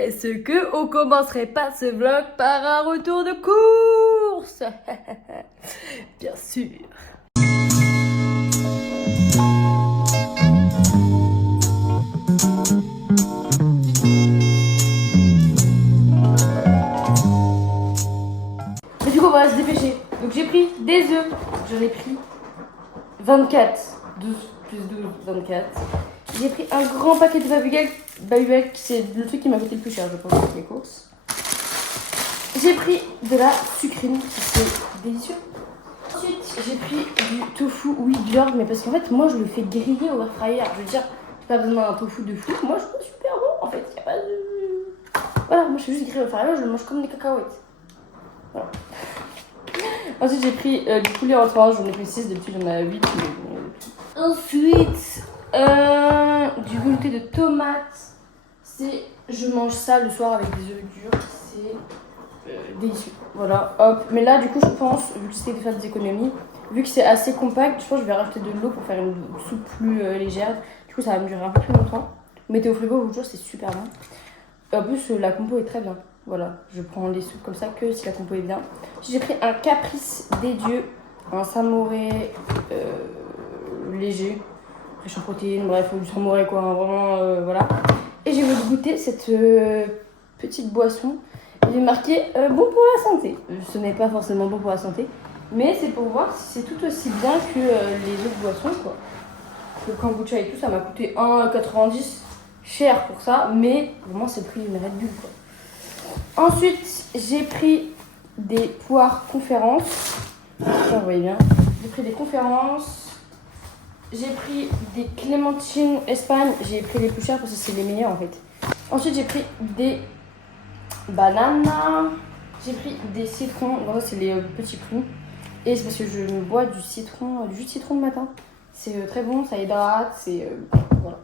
Est-ce que on commencerait pas ce vlog par un retour de course? Bien sûr. Mais du coup on va se dépêcher. Donc j'ai pris des œufs. J'en ai pris 24. 12 plus 12, 24. J'ai pris un grand paquet de Babybel, c'est le truc qui m'a coûté le plus cher, je pense, avec les courses. J'ai pris de la sucrine, qui c'est délicieux. Ensuite, j'ai pris du tofu, oui, dur, mais parce qu'en fait, moi, je le fais griller au air fryer. Je veux dire, j'ai pas besoin d'un tofu de fou. Moi, je trouve super bon, en fait. Y a pas de... Voilà, moi, je fais juste griller au air fryer, je le mange comme des cacahuètes. Voilà. Ensuite, j'ai pris du poulet en tranches, j'en ai pris 6, d'habitude, j'en ai 8. Ensuite, du velouté de tomates. Je mange ça le soir avec des œufs durs. C'est délicieux. Voilà, hop. Mais là, du coup, je pense, vu que j'essaie de faire des économies, vu que c'est assez compact, je pense que je vais rajouter de l'eau pour faire une soupe plus légère. Du coup, ça va me durer un peu plus longtemps. Mettez au frigo, vous jure, c'est super bon. En plus, la compo est très bien. Voilà, je prends les soupes comme ça que si la compo est bien. J'ai pris un caprice des dieux, un samouraï léger, riche en protéines, bref, du samouraï quoi, hein, vraiment, voilà. Et je vais goûter cette petite boisson. Il est marqué bon pour la santé. Ce n'est pas forcément bon pour la santé, mais c'est pour voir si c'est tout aussi bien que les autres boissons quoi. Le kombucha et tout, ça m'a coûté 1,90 cher pour ça, mais vraiment c'est le prix d'une Red Bull quoi. Ensuite, j'ai pris des poires conférences. Ça, vous voyez bien. J'ai pris des conférences. J'ai pris des clémentines Espagne. J'ai pris les plus chers parce que c'est les meilleurs en fait. Ensuite, j'ai pris des bananes. J'ai pris des citrons. Bon, ça, c'est les petits prix. Et c'est parce que je me bois du citron, du jus de citron le matin. C'est très bon, ça hydrate. C'est voilà.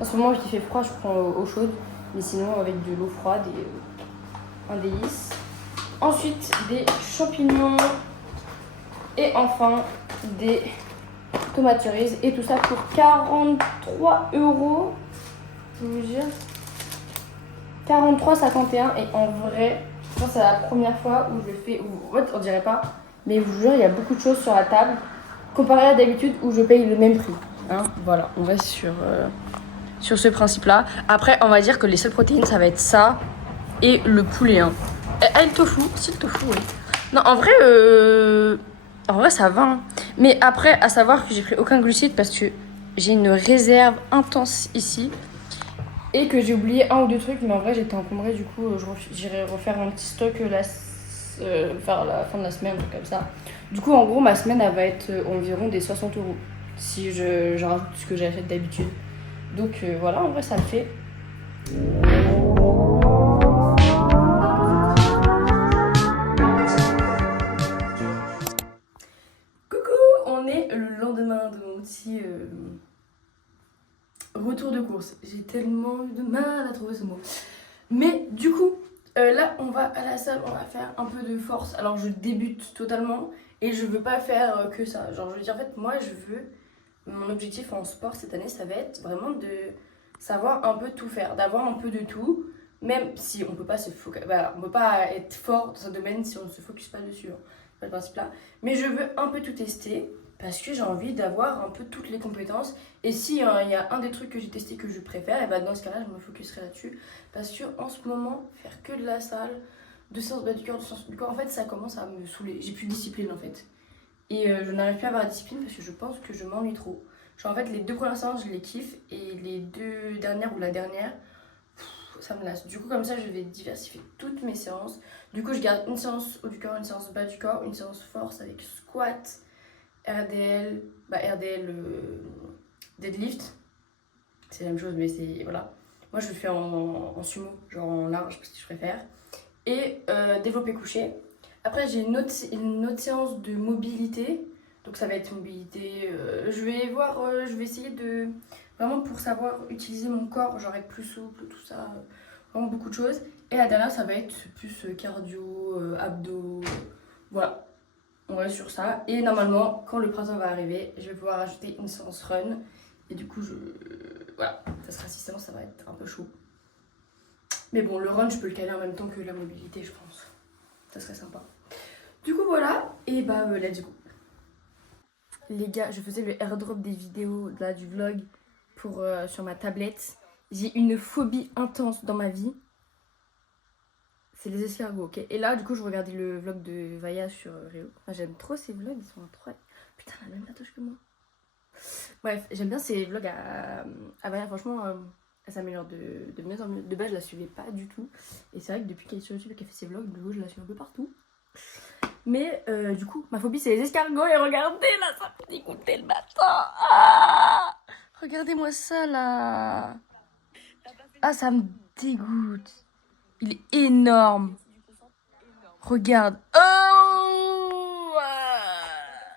En ce moment, vu qu'il fait froid, je prends eau chaude. Mais sinon, avec de l'eau froide et un délice. Ensuite, des champignons. Et enfin, des tomates cerises. Et tout ça pour 43 €. Je vais vous dire. 43,51. Et en vrai, je pense que c'est la première fois où je fais. En fait, on dirait pas. Mais je vous jure, il y a beaucoup de choses sur la table. Comparé à d'habitude où je paye le même prix. Hein, voilà, on va sur ce principe-là. Après, on va dire que les seules protéines, ça va être ça et le poulet. Hein. Et le tofu, c'est le tofu, oui. Non, en vrai, ça va. Hein. Mais après, à savoir que j'ai pris aucun glucide parce que j'ai une réserve intense ici et que j'ai oublié un ou deux trucs. Mais en vrai, j'étais encombrée. Du coup, j'irai refaire un petit stock vers la fin de la semaine, un truc comme ça. Du coup, en gros, ma semaine, elle va être environ des 60 € si je rajoute ce que j'achète d'habitude. Donc voilà, en vrai, ça le fait. On est le lendemain de mon petit retour de course. J'ai tellement eu de mal à trouver ce mot. Mais du coup, là, on va à la salle, on va faire un peu de force. Alors, je débute totalement et je veux pas faire que ça. Genre, je veux dire, en fait, moi, mon objectif en sport cette année, ça va être vraiment de savoir un peu tout faire, d'avoir un peu de tout. Même si on peut pas on peut pas être fort dans un domaine si on ne se focus pas dessus. Hein. C'est pas le principe là. Mais je veux un peu tout tester. Parce que j'ai envie d'avoir un peu toutes les compétences. Et si il y a un des trucs que j'ai testé que je préfère, et ben dans ce cas-là, je me focuserai là-dessus. Parce que en ce moment, faire que de la salle, de séance bas du corps, de séance du corps, en fait, ça commence à me saouler. J'ai plus de discipline en fait. Et je n'arrive plus à avoir la discipline parce que je pense que je m'ennuie trop. Genre en fait, les 2 premières séances, je les kiffe. Et les 2 dernières ou la dernière, ça me lasse. Du coup, comme ça, je vais diversifier toutes mes séances. Du coup, je garde une séance haut du corps, une séance bas du corps, une séance force avec squat. RDL, deadlift, c'est la même chose, mais c'est. Voilà. Moi, je le fais en sumo, genre en large, parce que je préfère. Et développé couché. Après, j'ai une autre séance de mobilité. Donc, ça va être mobilité. Je vais voir, je vais essayer de. Vraiment pour savoir utiliser mon corps, genre être plus souple, tout ça. Vraiment beaucoup de choses. Et la dernière, ça va être plus cardio, abdos. Voilà. On reste sur ça. Et normalement, quand le printemps va arriver, je vais pouvoir ajouter une séance run. Et du coup, voilà, ça sera 6 séances, ça va être un peu chaud. Mais bon, le run, je peux le caler en même temps que la mobilité, je pense. Ça serait sympa. Du coup, voilà. Et bah, let's go. Les gars, je faisais le airdrop des vidéos là, du vlog sur ma tablette. J'ai une phobie intense dans ma vie. C'est les escargots, ok? Et là, du coup, je regardais le vlog de Vaya sur Réo. Enfin, j'aime trop ces vlogs, ils sont trop... Putain, elle a même la touche que moi. Bref, j'aime bien ces vlogs à Vaya. Franchement, elle s'améliore de mieux en mieux. De base, je la suivais pas du tout. Et c'est vrai que depuis qu'elle est sur YouTube et qu'elle fait ses vlogs, du coup, je la suis un peu partout. Mais du coup, ma phobie, c'est les escargots. Et regardez, là, ça me dégoûter le matin. Ah, regardez-moi ça, là. Ah, ça me dégoûte. Il est énorme. Regarde. Oh,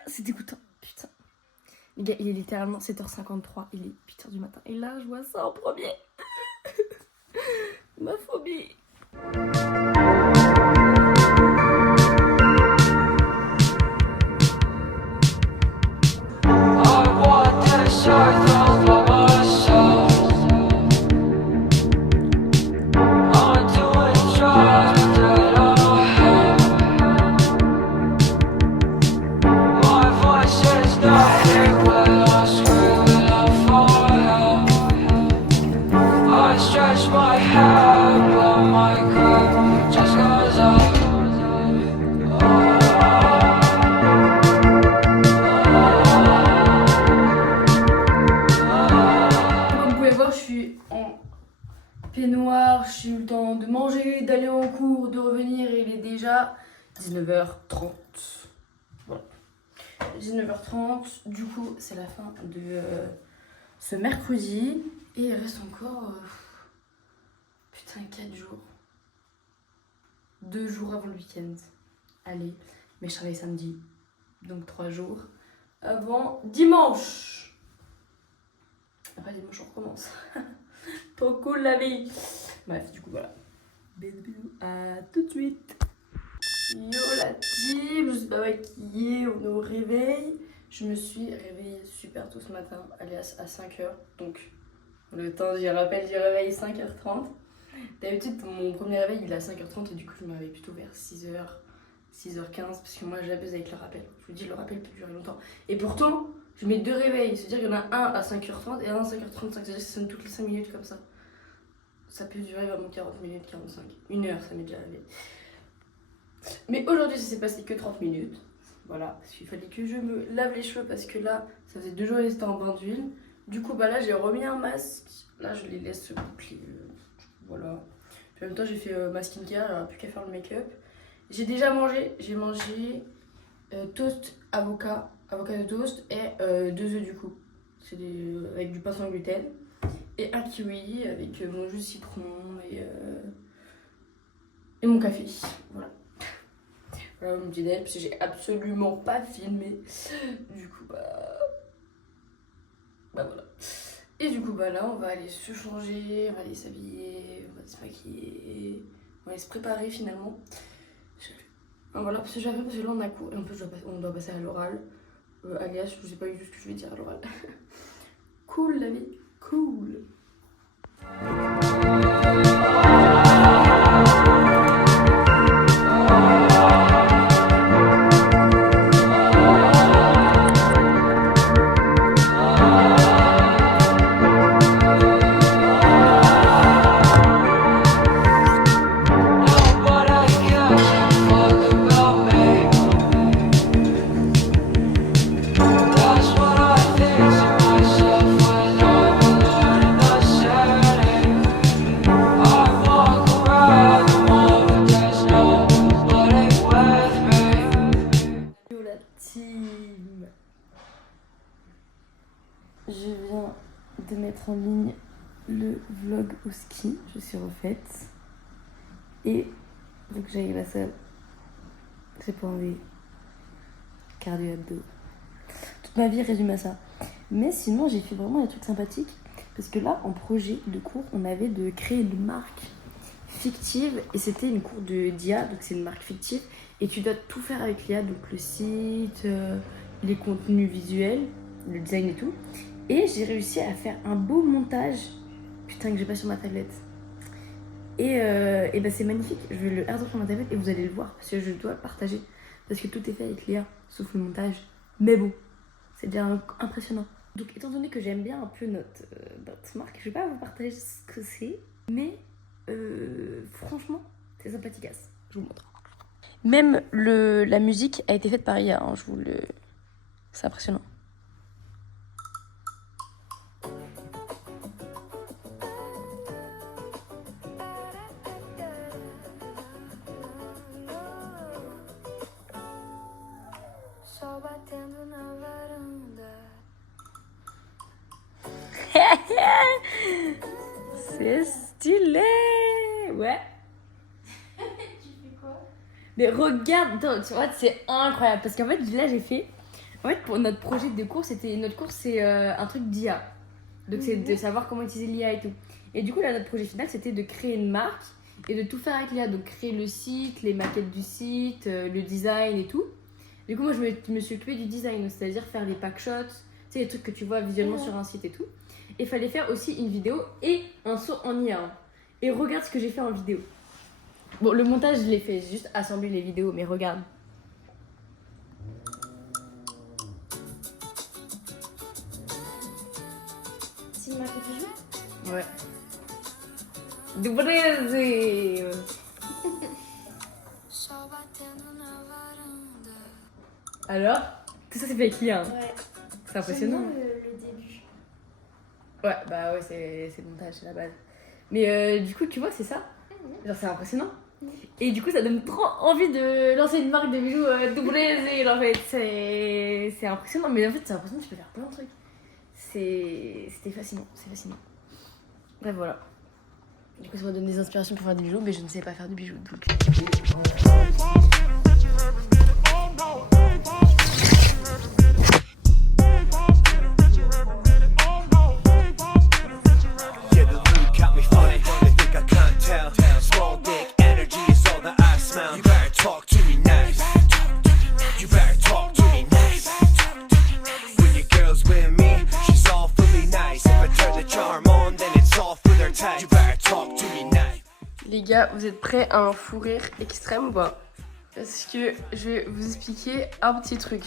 c'est dégoûtant. Putain. Les gars, il est littéralement 7h53. Il est 8h du matin. Et là, je vois ça en premier. Ma phobie. Peignoir, j'ai eu le temps de manger, d'aller en cours, de revenir et il est déjà 19h30. Voilà. 19h30, du coup c'est la fin de ce mercredi et il reste encore putain 4 jours. 2 jours avant le week-end. Allez, mais je travaille samedi, donc 3 jours avant dimanche. Après dimanche on recommence. Trop cool la vie. Bref, du coup voilà. Bisous, bisous. À tout de suite. Yo la team, je sais pas maquillée, on est au réveil. Je me suis réveillée super tôt ce matin, alias à 5h. Donc le temps j'y rappelle, j'y réveille 5h30. D'habitude mon premier réveil il est à 5h30 et du coup je me réveille plutôt vers 6h, 6h15 parce que moi j'abuse avec le rappel. Je vous dis le rappel peut durer longtemps. Et pourtant je mets 2 réveils, c'est-à-dire qu'il y en a un à 5h30 et un à 5h35, c'est-à-dire que ça sonne toutes les 5 minutes comme ça. Ça peut durer vraiment 40 minutes, 45, 1 heure, ça m'est déjà arrivé. Mais aujourd'hui, ça s'est passé que 30 minutes. Voilà, parce qu'il fallait que je me lave les cheveux parce que là, ça faisait 2 jours et c'était en bain d'huile. Du coup, bah là, j'ai remis un masque. Là, je les laisse se boucler. Voilà. Puis en même temps, j'ai fait ma skincare, il n'y aura plus qu'à faire le make-up. J'ai déjà mangé, j'ai mangé toast, avocat de toast et 2 œufs du coup. C'est avec du pain sans gluten. Et un kiwi avec mon jus de citron et mon café. Voilà. Voilà mon petit déj parce que j'ai absolument pas filmé. Du coup bah voilà. Et du coup bah là on va aller se changer, on va aller s'habiller, on va se maquiller, on va aller se préparer finalement. Voilà parce que j'avais parce que là on a cours et en plus on doit passer à l'oral. Alias je sais pas du tout ce que je vais dire à l'oral. Cool la vie, cool. Je viens de mettre en ligne le vlog au ski, je suis refaite. Et faut que j'aille à la salle. J'ai pas envie. Cardio abdos. Toute ma vie résume à ça. Mais sinon, j'ai fait vraiment des trucs sympathiques. Parce que là, en projet de cours, on avait de créer une marque fictive. Et c'était une cours de d'IA, donc c'est une marque fictive. Et tu dois tout faire avec l'IA, donc le site, les contenus visuels, le design et tout. Et j'ai réussi à faire un beau montage. Putain, que j'ai pas sur ma tablette. Et bah, c'est magnifique. Je vais le airdrop sur ma tablette et vous allez le voir parce que je dois le partager. Parce que tout est fait avec Léa, sauf le montage. Mais bon, c'est déjà impressionnant. Donc, étant donné que j'aime bien un peu notre marque, je vais pas vous partager ce que c'est. Mais franchement, c'est sympathicace. Je vous montre. Même la musique a été faite par IA. Hein, c'est impressionnant. Sol batendo na varanda. C'est stylé. Ouais. Tu fais quoi? Mais regarde, tu vois, c'est incroyable. Parce qu'en fait, là, j'ai fait... En fait, pour notre projet de cours, notre cours, c'est un truc d'IA. Donc, c'est de savoir comment utiliser l'IA et tout. Et du coup, là, notre projet final, c'était de créer une marque et de tout faire avec l'IA. Donc, créer le site, les maquettes du site, le design et tout. Du coup, moi, je me suis occupée du design, c'est-à-dire faire les packshots, tu sais, les trucs que tu vois visuellement sur un site et tout. Et il fallait faire aussi une vidéo et un saut en IA. Et regarde ce que j'ai fait en vidéo. Bon, le montage, je l'ai fait, j'ai juste assemblé les vidéos, mais regarde. C'est une marque de bijoux? Ouais. Du Brésil. Alors, tout ça c'est fait avec l'IA. Ouais. C'est impressionnant. J'aime bien le début. Ouais, bah ouais, c'est le montage, c'est la base. Mais du coup, tu vois, c'est ça. Genre, c'est impressionnant. Et du coup, ça donne trop envie de lancer une marque de bijoux du Brésil, en fait. C'est impressionnant. Mais en fait, c'est impressionnant, tu peux faire plein de trucs. C'était fascinant, c'est fascinant. Bref, voilà. Du coup, ça m'a donné des inspirations pour faire des bijoux, mais je ne sais pas faire de bijoux. Donc... Les gars, vous êtes prêts à un fou rire extrême ou pas? Parce que je vais vous expliquer un petit truc.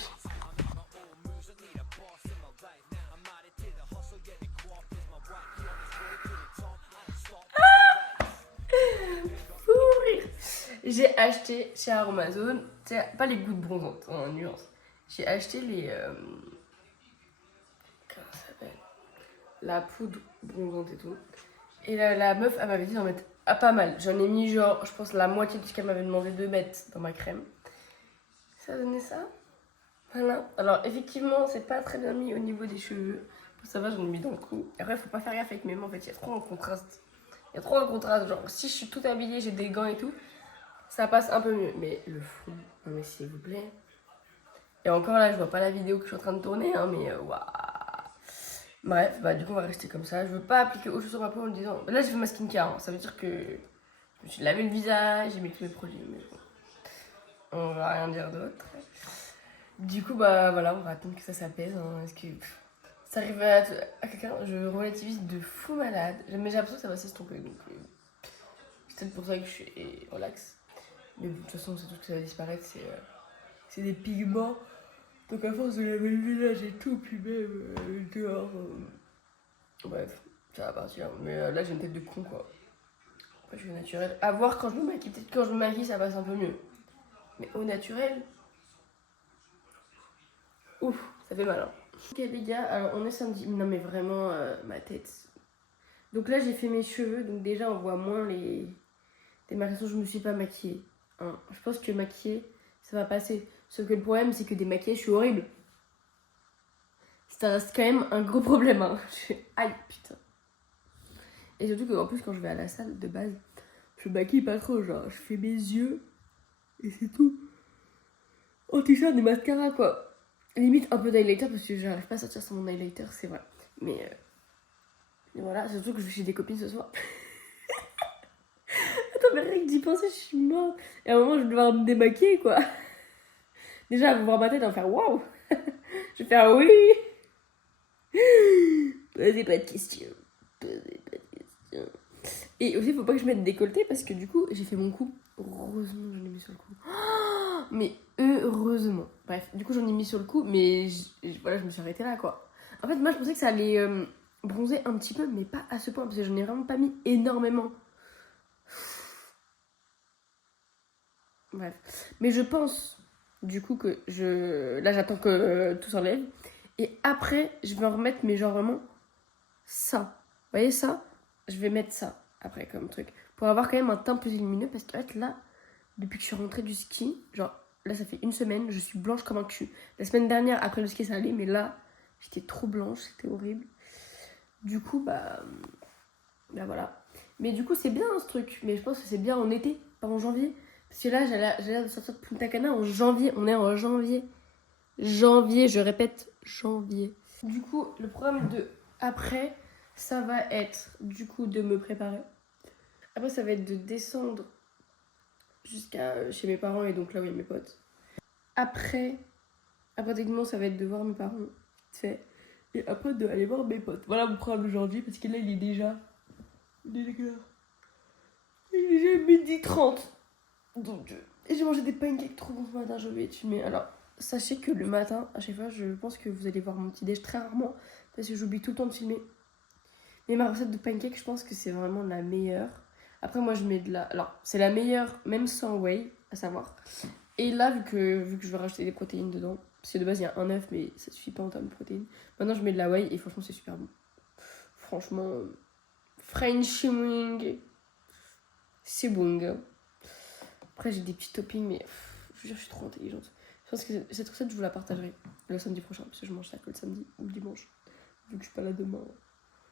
Fou rire. J'ai acheté chez Amazon, pas les gouttes bronzantes, en nuance. J'ai acheté les... comment ça s'appelle? La poudre bronzante et tout. Et la meuf, elle m'avait dit d'en mettre pas mal. J'en ai mis genre, je pense, la moitié de ce qu'elle m'avait demandé de mettre dans ma crème. Ça a donné ça. Voilà. Alors, effectivement, c'est pas très bien mis au niveau des cheveux. Ça va, j'en ai mis dans le cou. Et après, faut pas faire gaffe avec mes mains, en fait, il y a trop un contraste. Il y a trop un contraste. Genre, si je suis toute habillée, j'ai des gants et tout, ça passe un peu mieux. Mais le fond, non mais s'il vous plaît. Et encore là, je vois pas la vidéo que je suis en train de tourner, hein, mais waouh. Bref, bah du coup on va rester comme ça. Je veux pas appliquer autre chose sur ma peau en me disant... Là j'ai fait ma skincare, hein. Ça veut dire que je me suis lavé le visage, j'ai mis tous mes produits, mais bon. On va rien dire d'autre. Du coup bah voilà, on va attendre que ça s'apaise. Hein. Est-ce que ça arrive à quelqu'un? Je relativise de fou malade. Mais j'ai l'impression que ça va s'estomper, donc c'est peut-être pour ça que je suis relax. Mais bon, de toute façon, c'est tout que ça va disparaître, c'est des pigments. Donc à force de laver le visage et tout, puis même dehors, bref, ça va partir. Mais là j'ai une tête de con quoi. Après je suis naturelle. À voir quand je me maquille, peut-être quand je me maquille ça passe un peu mieux. Mais au naturel, ouf, ça fait mal. Hein. Ok les gars, alors on est samedi. Non mais vraiment ma tête. Donc là j'ai fait mes cheveux, donc déjà on voit moins les démarcations. Je me suis pas maquillée. Hein. Je pense que maquiller ça va passer. Sauf que le problème, c'est que démaquillée, je suis horrible. Ça reste quand même un gros problème. Hein. Je suis... Aïe, putain. Et surtout qu'en plus, quand je vais à la salle de base, je maquille pas trop. Genre, je fais mes yeux et c'est tout. En t-shirt, des mascaras, quoi. Limite un peu d'highlighter parce que j'arrive pas à sortir sans mon highlighter, c'est vrai. Mais voilà, surtout que je vais chez des copines ce soir. Attends, mais rien que d'y penser, je suis morte. Et à un moment, je vais devoir me démaquiller, quoi. Déjà, vous voir ma tête, on va faire waouh. Je vais faire oui. Posez pas de questions. Posez pas de questions. Et aussi, faut pas que je mette décolleté parce que du coup, j'ai fait mon coup. Heureusement, j'en ai mis sur le cou. Mais heureusement. Bref, du coup, j'en ai mis sur le cou, mais voilà, je me suis arrêtée là, quoi. En fait, moi, je pensais que ça allait bronzer un petit peu, mais pas à ce point, parce que j'en ai vraiment pas mis énormément. Bref. Mais je pense, du coup, que là, j'attends que tout s'enlève. Et après, je vais en remettre, mais genre vraiment ça. Vous voyez ça? Je vais mettre ça après comme truc. Pour avoir quand même un teint plus lumineux, parce qu'en fait, là, depuis que je suis rentrée du ski, genre, là, ça fait une semaine, je suis blanche comme un cul. La semaine dernière, après le ski, ça allait, mais là, j'étais trop blanche, c'était horrible. Du coup, bah voilà. Mais du coup, c'est bien ce truc. Mais je pense que c'est bien en été, pas en janvier. Parce que là, j'ai l'air de sortir de Punta Cana en janvier. On est en janvier. Janvier, je répète, janvier. Du coup, le programme de après, ça va être du coup de me préparer. Après, ça va être de descendre jusqu'à chez mes parents et donc là où il y a mes potes. Après, techniquement, ça va être de voir mes parents, vite fait. Et après, de aller voir mes potes. Voilà mon programme d'aujourd'hui parce que là, il est déjà. Il est déjà. Il est déjà 12h30. Donc, j'ai mangé des pancakes trop bons ce matin, je vais fumer. Alors, sachez que le matin, à chaque fois, je pense que vous allez voir mon petit déj très rarement parce que j'oublie tout le temps de filmer. Mais ma recette de pancakes, je pense que c'est vraiment la meilleure. Après, moi, je mets de la. Alors, c'est la meilleure, même sans whey, à savoir. Et là, vu que je vais rajouter des protéines dedans, parce que de base, il y a un œuf, mais ça suffit pas en termes de protéines. Maintenant, je mets de la whey et franchement, c'est super bon. Franchement, French wing, c'est bon. Après, j'ai des petits toppings, mais je veux dire, je suis trop intelligente. Je pense que cette recette, je vous la partagerai le samedi prochain, parce que je mange ça que le samedi ou le dimanche, vu que je suis pas là demain.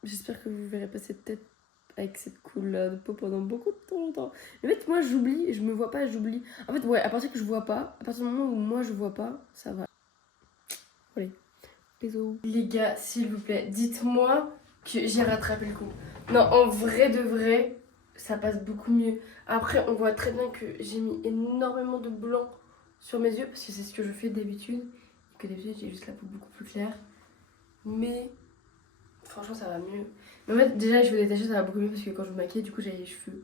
J'espère que vous verrez pas cette tête avec cette couleur de peau pendant beaucoup de temps longtemps. En fait, moi, j'oublie, je me vois pas, j'oublie. En fait, ouais, à partir que je vois pas, à partir du moment où moi, je vois pas, ça va. Allez, bisous. Les gars, s'il vous plaît, dites-moi que j'ai rattrapé le coup. Non, en vrai de vrai, ça passe beaucoup mieux. Après, on voit très bien que j'ai mis énormément de blanc sur mes yeux, parce que c'est ce que je fais d'habitude. Et que d'habitude, j'ai juste la peau beaucoup plus claire. Mais franchement, ça va mieux. Mais en fait, déjà, les cheveux détachés, ça va beaucoup mieux, parce que quand je me maquillais, du coup, j'avais les cheveux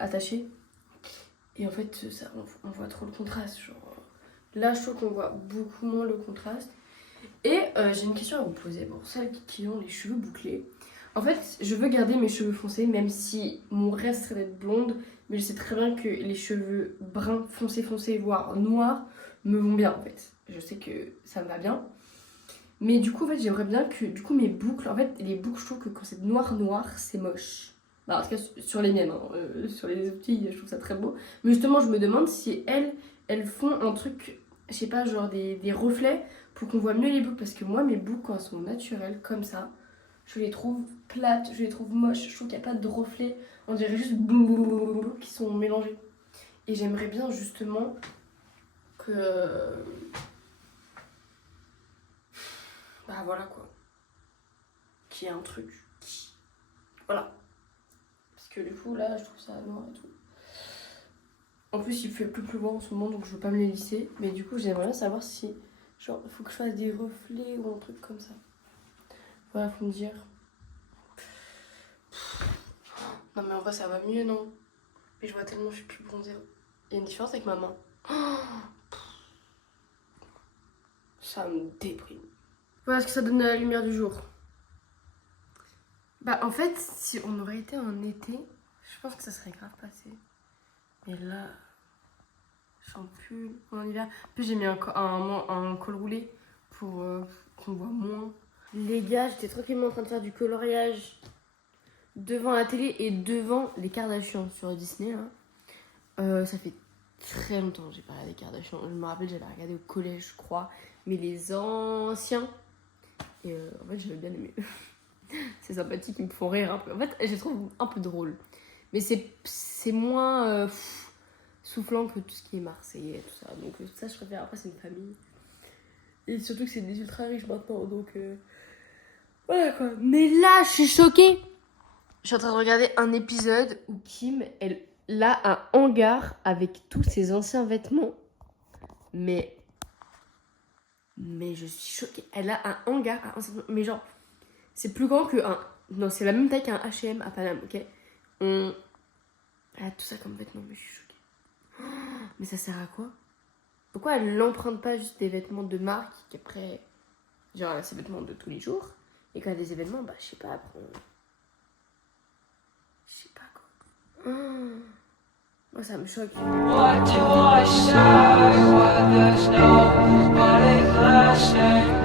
attachés. Et en fait, ça, on voit trop le contraste. Genre, là, je trouve qu'on voit beaucoup moins le contraste. Et j'ai une question à vous poser pour celles qui ont les cheveux bouclés. En fait, je veux garder mes cheveux foncés, même si mon rêve serait d'être blonde. Mais je sais très bien que les cheveux bruns, foncés, voire noirs, me vont bien en fait. Je sais que ça me va bien. Mais du coup, en fait, j'aimerais bien que du coup mes boucles, en fait, les boucles, je trouve que quand c'est noir, c'est moche. Bah, en tout cas, sur les miennes, hein. Sur les outils, je trouve ça très beau. Mais justement, je me demande si elles font un truc, je sais pas, genre des reflets pour qu'on voit mieux les boucles. Parce que moi, mes boucles, quand elles sont naturelles, comme ça, je les trouve plates, je les trouve moches. Je trouve qu'il n'y a pas de reflets. On dirait juste qui sont mélangés. Et j'aimerais bien justement que. Bah voilà quoi. Qu'il y ait un truc. Voilà. Parce que du coup, là, je trouve ça noir et tout. En plus, il fait plus pleuvoir en ce moment, donc je veux pas me les lisser. Mais du coup, j'aimerais bien savoir si. Genre, il faut que je fasse des reflets ou un truc comme ça. Voilà, faut me dire. Non, mais en vrai, ça va mieux, non? Mais je vois tellement, je suis plus bronzée. Il y a une différence avec ma main. Ça me déprime. Voilà ce que ça donne à la lumière du jour. Bah, en fait, si on aurait été en été, je pense que ça serait grave passé. Mais là, j'en pull en hiver. En plus, j'ai mis un col roulé pour qu'on voit moins. Les gars, j'étais tranquillement en train de faire du coloriage devant la télé et devant les Kardashians sur Disney. Là. Ça fait très longtemps que j'ai pas regardé les Kardashians. Je me rappelle, j'avais regardé au collège, je crois. Mais les anciens. Et en fait, j'avais bien aimé. C'est sympathique, ils me font rire un peu. En fait, je les trouve un peu drôles. Mais c'est moins soufflant que tout ce qui est marseillais et tout ça. Donc ça, je préfère. Après, c'est une famille. Et surtout que c'est des ultra riches maintenant. Donc voilà quoi. Mais là, je suis choquée. Je suis en train de regarder un épisode où Kim, elle a un hangar avec tous ses anciens vêtements. Mais je suis choquée. Elle a un hangar. Mais genre, c'est plus grand que un Non, c'est la même taille qu'un H&M à Paname, ok. Elle a tout ça comme vêtements, mais je suis choquée. Mais ça sert à quoi? Pourquoi elle n'emprunte pas juste des vêtements de marque qu'après, genre elle a ses vêtements de tous les jours, et quand elle a des événements, bah je sais pas, après je sais pas quoi. Moi ça me choque. What do I say when there's nobody listening?